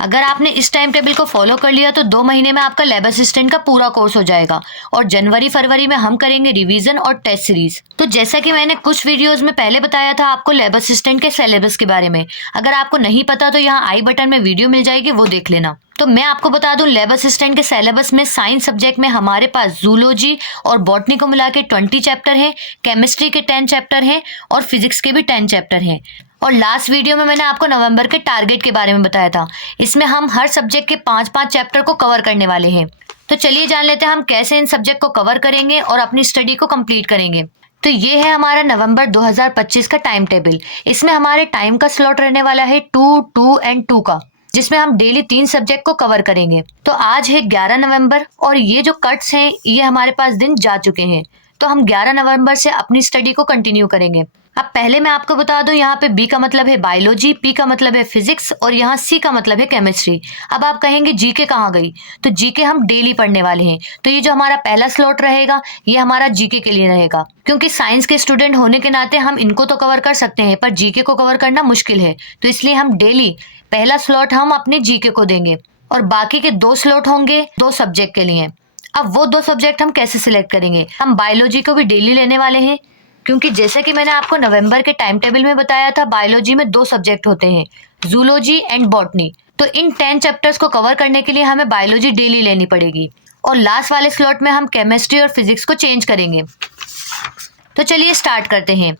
अगर आपने इस टाइम टेबल को फॉलो कर लिया तो 2 महीने में आपका लैब असिस्टेंट का पूरा कोर्स हो जाएगा और जनवरी फरवरी में हम करेंगे रिवीजन और टेस्ट सीरीज। तो जैसा कि मैंने कुछ वीडियोस में पहले बताया था आपको लैब असिस्टेंट के सिलेबस के बारे में, अगर आपको नहीं पता तो यहाँ आई बटन में वीडियो मिल जाएगी, वो देख लेना। तो मैं आपको बता दूं लैब असिस्टेंट के सिलेबस में साइंस सब्जेक्ट में हमारे पास जूलॉजी और बॉटनी को मिला के 20 चैप्टर हैं, केमिस्ट्री के 10 चैप्टर हैं और फिजिक्स के भी 10 चैप्टर हैं। और लास्ट वीडियो में मैंने आपको नवंबर के टारगेट के बारे में बताया था। इसमें हम हर सब्जेक्ट के 5-5 चैप्टर को कवर करने वाले हैं। तो चलिए जान लेते हैं हम कैसे इन सब्जेक्ट को कवर करेंगे और अपनी स्टडी को कंप्लीट करेंगे। तो ये है हमारा नवंबर 2025 का टाइम टेबल। इसमें हमारे टाइम का स्लॉट रहने वाला है 2, 2 एंड 2 का, जिसमें हम डेली 3 सब्जेक्ट को कवर करेंगे। तो आज है 11 नवंबर और ये जो कट्स हैं ये हमारे पास दिन जा चुके हैं। तो हम 11 नवंबर से अपनी स्टडी को कंटिन्यू करेंगे। अब पहले मैं आपको बता दूं यहाँ पे बी का मतलब है बायोलॉजी, पी का मतलब है फिजिक्स और यहाँ सी का मतलब है केमिस्ट्री। अब आप कहेंगे जीके कहाँ गई, तो जीके हम डेली पढ़ने वाले हैं। तो ये जो हमारा पहला स्लॉट रहेगा ये हमारा जीके के लिए रहेगा, क्योंकि साइंस के स्टूडेंट होने के नाते हम इनको तो कवर कर सकते हैं पर जीके को कवर करना मुश्किल है। तो इसलिए हम डेली पहला स्लॉट हम अपने जीके को देंगे और बाकी के 2 स्लॉट होंगे 2 सब्जेक्ट के लिए। अब वो 2 सब्जेक्ट हम कैसे सिलेक्ट करेंगे, हम बायोलॉजी को भी डेली लेने वाले हैं, क्योंकि जैसे कि मैंने आपको नवंबर के टाइम टेबल में बताया था बायोलॉजी में 2 सब्जेक्ट होते हैं, जूलॉजी एंड बॉटनी। तो इन 10 चैप्टर्स को कवर करने के लिए हमें बायोलॉजी डेली लेनी पड़ेगी और लास्ट वाले स्लॉट में हम केमिस्ट्री और फिजिक्स को चेंज करेंगे। तो चलिए स्टार्ट करते हैं।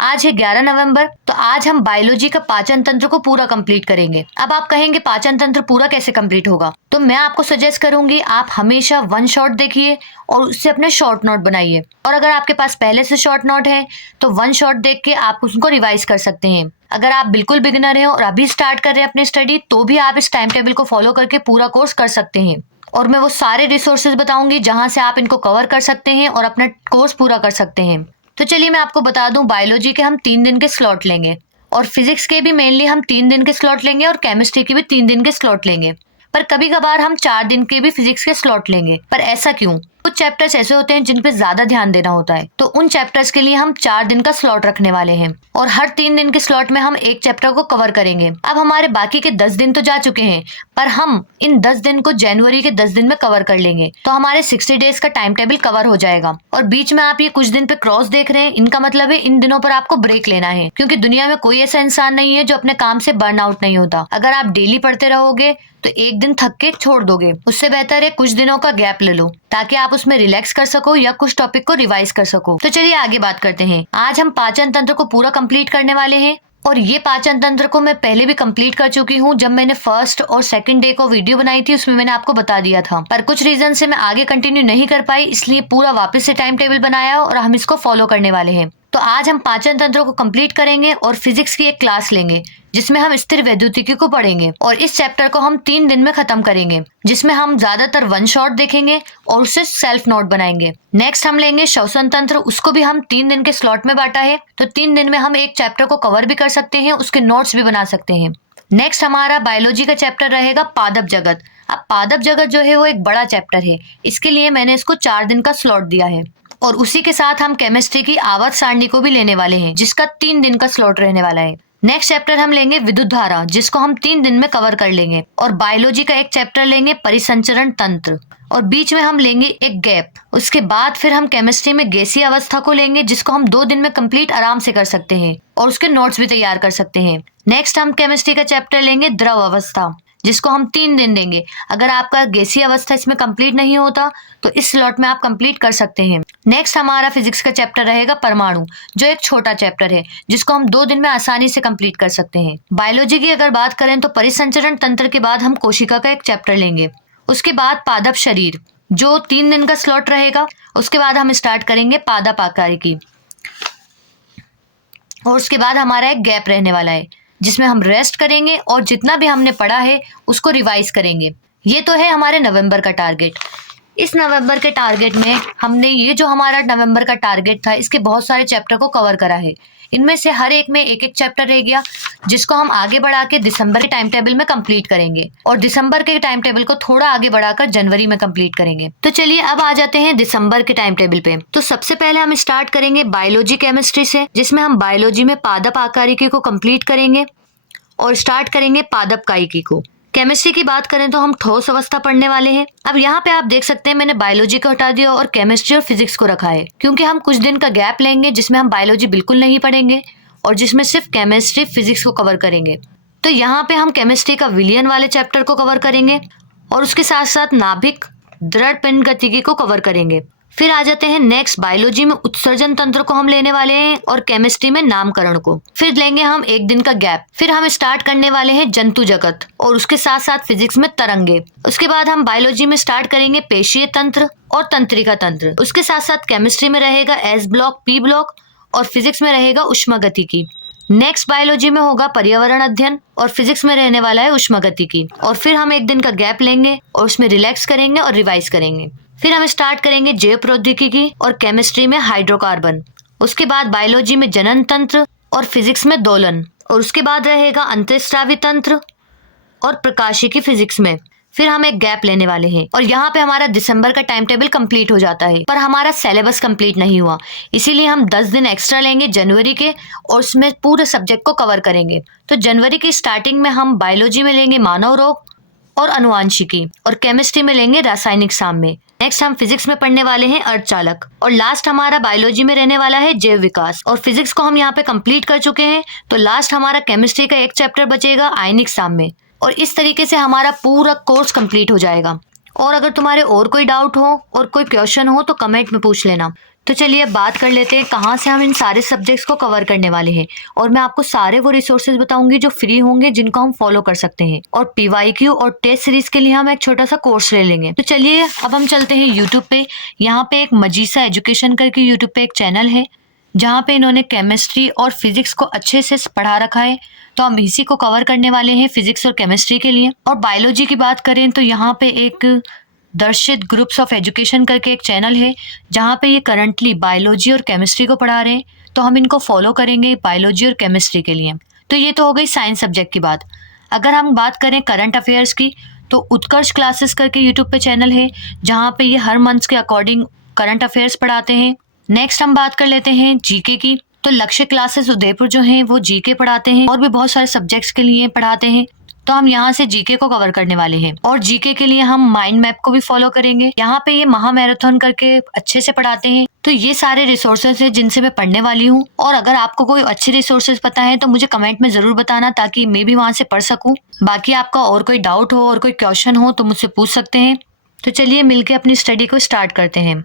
आज है 11 नवंबर, तो आज हम बायोलॉजी का पाचन तंत्र को पूरा कंप्लीट करेंगे। अब आप कहेंगे पाचन तंत्र पूरा कैसे कंप्लीट होगा, तो मैं आपको सजेस्ट करूंगी आप हमेशा 1 शॉट देखिए और उससे अपने शॉर्ट नोट बनाइए। और अगर आपके पास पहले से शॉर्ट नोट है तो 1 शॉट देख के आप उसको रिवाइज कर सकते हैं। अगर आप बिल्कुल बिगिनर हैं और अभी स्टार्ट कर रहे हैं अपनी स्टडी तो भी आप इस टाइम टेबल को फॉलो करके पूरा कोर्स कर सकते हैं। और मैं वो सारे रिसोर्सेज बताऊंगी जहां से आप इनको कवर कर सकते हैं और अपना कोर्स पूरा कर सकते हैं। तो चलिए मैं आपको बता दूं बायोलॉजी के हम 3 दिन के स्लॉट लेंगे और फिजिक्स के भी मेनली हम 3 दिन के स्लॉट लेंगे और केमिस्ट्री के भी 3 दिन के स्लॉट लेंगे। पर कभी कभार हम 4 दिन के भी फिजिक्स के स्लॉट लेंगे। पर ऐसा क्यों, कुछ चैप्टर्स ऐसे होते हैं जिन पे ज्यादा ध्यान देना होता है, तो उन चैप्टर्स के लिए हम 4 दिन का स्लॉट रखने वाले हैं और हर 3 दिन के स्लॉट में हम एक चैप्टर को कवर करेंगे। अब हमारे बाकी के 10 दिन तो जा चुके हैं पर हम इन 10 दिन को जनवरी के 10 दिन में कवर कर लेंगे, तो हमारे 60 डेज का टाइम टेबल कवर हो जाएगा। और बीच में आप ये कुछ दिन पे क्रॉस देख रहे हैं, इनका मतलब है इन दिनों पर आपको ब्रेक लेना है, क्योंकि दुनिया में कोई ऐसा इंसान नहीं है जो अपने काम से बर्न आउट नहीं होता। अगर आप डेली पढ़ते रहोगे तो एक दिन थक के छोड़ दोगे, उससे बेहतर है कुछ दिनों का गैप ले लो ताकि आप उसमें रिलैक्स कर सको या कुछ टॉपिक को रिवाइज कर सको। तो चलिए आगे बात करते हैं। आज हम पाचन तंत्र को पूरा कंप्लीट करने वाले हैं और ये पाचन तंत्र को मैं पहले भी कंप्लीट कर चुकी हूँ। जब मैंने फर्स्ट और सेकंड डे को वीडियो बनाई थी उसमें मैंने आपको बता दिया था, पर कुछ रीजन से मैं आगे कंटिन्यू नहीं कर पाई, इसलिए पूरा वापस से टाइम टेबल बनाया और हम इसको फॉलो करने वाले हैं। तो आज हम पाचन तंत्र को कंप्लीट करेंगे और फिजिक्स की एक क्लास लेंगे जिसमें हम स्थिर वैद्युतिकी को पढ़ेंगे और इस चैप्टर को हम 3 दिन में खत्म करेंगे, जिसमें हम ज्यादातर 1 शॉट देखेंगे और उससे सेल्फ नोट बनाएंगे। नेक्स्ट हम लेंगे श्वसन तंत्र, उसको भी हम 3 दिन के स्लॉट में बांटा है, तो 3 दिन में हम एक चैप्टर को कवर भी कर सकते हैं, उसके नोट्स भी बना सकते हैं। नेक्स्ट हमारा बायोलॉजी का चैप्टर रहेगा पादप जगत। अब पादप जगत जो है वो एक बड़ा चैप्टर है, इसके लिए मैंने इसको 4 दिन का स्लॉट दिया है और उसी के साथ हम केमिस्ट्री की आवर्त सारणी को भी लेने वाले हैं जिसका 3 दिन का स्लॉट रहने वाला है। नेक्स्ट चैप्टर हम लेंगे विद्युत धारा, जिसको हम 3 दिन में कवर कर लेंगे और बायोलॉजी का एक चैप्टर लेंगे परिसंचरण तंत्र और बीच में हम लेंगे एक गैप। उसके बाद फिर हम केमिस्ट्री में गैसीय अवस्था को लेंगे जिसको हम 2 दिन में कंप्लीट आराम से कर सकते हैं और उसके नोट्स भी तैयार कर सकते हैं। नेक्स्ट हम केमिस्ट्री का चैप्टर लेंगे द्रव अवस्था, जिसको हम 3 दिन देंगे। अगर आपका गैसीय अवस्था इसमें कंप्लीट नहीं होता तो इस स्लॉट में आप कंप्लीट कर सकते हैं। नेक्स्ट हमारा फिजिक्स का चैप्टर रहेगा परमाणु, जो एक छोटा चैप्टर है जिसको हम 2 दिन में आसानी से कंप्लीट कर सकते हैं। बायोलॉजी की अगर बात करें तो परिसंचरण तंत्र के बाद हम कोशिका का एक चैप्टर लेंगे। उसके बाद पादप शरीर, जो 3 दिन का स्लॉट रहेगा। उसके बाद हम स्टार्ट करेंगे पादप आकारिकी और उसके बाद हमारा एक गैप रहने वाला है जिसमें हम रेस्ट करेंगे और जितना भी हमने पढ़ा है उसको रिवाइज करेंगे। ये तो है हमारे नवंबर का टारगेट। इस नवंबर के टारगेट में हमने ये जो हमारा नवंबर का टारगेट था इसके बहुत सारे चैप्टर को कवर करा है। इनमें से हर एक में एक एक चैप्टर रह गया जिसको हम आगे बढ़ा के दिसंबर के टाइम टेबल में कंप्लीट करेंगे और दिसंबर के टाइम टेबल को थोड़ा आगे बढ़ाकर जनवरी में कंप्लीट करेंगे। तो चलिए अब आ जाते हैं दिसंबर के टाइम टेबल पे। तो सबसे पहले हम स्टार्ट करेंगे बायोलॉजी केमिस्ट्री से, जिसमें हम बायोलॉजी में पादप आकारिकी को कंप्लीट करेंगे और स्टार्ट करेंगे पादप कायिकी को। केमिस्ट्री की बात करें तो हम ठोस अवस्था पढ़ने वाले हैं। अब यहाँ पे आप देख सकते हैं मैंने बायोलॉजी को हटा दिया और केमिस्ट्री और फिजिक्स को रखा है, क्योंकि हम कुछ दिन का गैप लेंगे जिसमें हम बायोलॉजी बिल्कुल नहीं पढ़ेंगे और जिसमें सिर्फ केमिस्ट्री फिजिक्स को कवर करेंगे। तो यहाँ पे हम केमिस्ट्री का विलियन वाले चैप्टर को कवर करेंगे और उसके साथ साथ नाभिक दृढ़ पिंड गतिकी को कवर करेंगे। फिर आ जाते हैं नेक्स्ट, बायोलॉजी में उत्सर्जन तंत्र को हम लेने वाले हैं और केमिस्ट्री में नामकरण को। फिर लेंगे हम एक दिन का गैप। फिर हम स्टार्ट करने वाले हैं जंतु जगत और उसके साथ साथ फिजिक्स में तरंगे। उसके बाद हम बायोलॉजी में स्टार्ट करेंगे पेशीय तंत्र और तंत्रिका तंत्र। उसके साथ साथ केमिस्ट्री में रहेगा एस ब्लॉक, पी ब्लॉक और फिजिक्स में रहेगा ऊष्मागतिकी। नेक्स्ट बायोलॉजी में होगा पर्यावरण अध्ययन और फिजिक्स में रहने वाला है ऊष्मागतिकी। और फिर हम एक दिन का गैप लेंगे और उसमें रिलैक्स करेंगे और रिवाइज करेंगे। फिर हम स्टार्ट करेंगे जैव प्रौद्योगिकी और केमिस्ट्री में हाइड्रोकार्बन। उसके बाद बायोलॉजी में जनन तंत्र और फिजिक्स में दोलन और उसके बाद रहेगा अंतःस्रावी तंत्र और प्रकाशिकी फिजिक्स में। फिर हम एक गैप लेने वाले हैं और यहाँ पे हमारा दिसंबर का टाइम टेबल कंप्लीट हो जाता है, पर हमारा सिलेबस कंप्लीट नहीं हुआ, इसीलिए हम 10 दिन एक्स्ट्रा लेंगे जनवरी के और उसमें पूरे सब्जेक्ट को कवर करेंगे। तो जनवरी की स्टार्टिंग में हम बायोलॉजी में लेंगे मानव रोग और अनुवांशिकी और केमिस्ट्री में लेंगे रासायनिक साम्य। नेक्स्ट हम फिजिक्स में पढ़ने वाले हैं अर्धचालक और लास्ट हमारा बायोलॉजी में रहने वाला है जैव विकास। और फिजिक्स को हम यहाँ पे कंप्लीट कर चुके हैं, तो लास्ट हमारा केमिस्ट्री का एक चैप्टर बचेगा आयनिक साम्य। और इस तरीके से हमारा पूरा कोर्स कंप्लीट हो जाएगा। और अगर तुम्हारे और कोई डाउट हो और कोई क्वेश्चन हो तो कमेंट में पूछ लेना। तो चलिए अब बात कर लेते हैं कहाँ से हम इन सारे सब्जेक्ट्स को कवर करने वाले हैं। और मैं आपको सारे वो रिसोर्सेज बताऊंगी जो फ्री होंगे, जिनको हम फॉलो कर सकते हैं। और PYQ और टेस्ट सीरीज के लिए हम एक छोटा सा कोर्स ले लेंगे। तो चलिए अब हम चलते हैं यूट्यूब पे। यहाँ पे एक मजीसा एजुकेशन करके यूट्यूब पे एक चैनल है, जहाँ पे इन्होंने केमिस्ट्री और फिजिक्स को अच्छे से पढ़ा रखा है। तो हम इसी को कवर करने वाले हैं फिजिक्स और केमिस्ट्री के लिए। और बायोलॉजी की बात करें तो यहाँ पे एक दर्शित ग्रुप्स ऑफ एजुकेशन करके एक चैनल है, जहाँ पे ये करंटली बायोलॉजी और केमिस्ट्री को पढ़ा रहे हैं। तो हम इनको फॉलो करेंगे बायोलॉजी और केमिस्ट्री के लिए। तो ये तो हो गई साइंस सब्जेक्ट की बात। अगर हम बात करें करंट अफेयर्स की, तो उत्कर्ष क्लासेस करके यूट्यूब पे चैनल है, जहाँ पे ये हर मंथ के अकॉर्डिंग करंट अफेयर्स पढ़ाते हैं। नेक्स्ट हम बात कर लेते हैं जीके की। तो लक्ष्य क्लासेस उदयपुर जो हैं वो जीके पढ़ाते हैं और भी बहुत सारे सब्जेक्ट्स के लिए पढ़ाते हैं। तो हम यहाँ से जीके को कवर करने वाले हैं। और जीके के लिए हम माइंड मैप को भी फॉलो करेंगे। यहाँ पे ये महा मैराथन करके अच्छे से पढ़ाते हैं। तो ये सारे रिसोर्सेज हैं जिनसे मैं पढ़ने वाली हूँ। और अगर आपको कोई अच्छे रिसोर्सेज पता है तो मुझे कमेंट में जरूर बताना, ताकि मैं भी वहाँ से पढ़ सकूँ। बाकी आपका और कोई डाउट हो और कोई क्वेश्चन हो तो मुझसे पूछ सकते हैं। तो चलिए मिलकर अपनी स्टडी को स्टार्ट करते हैं।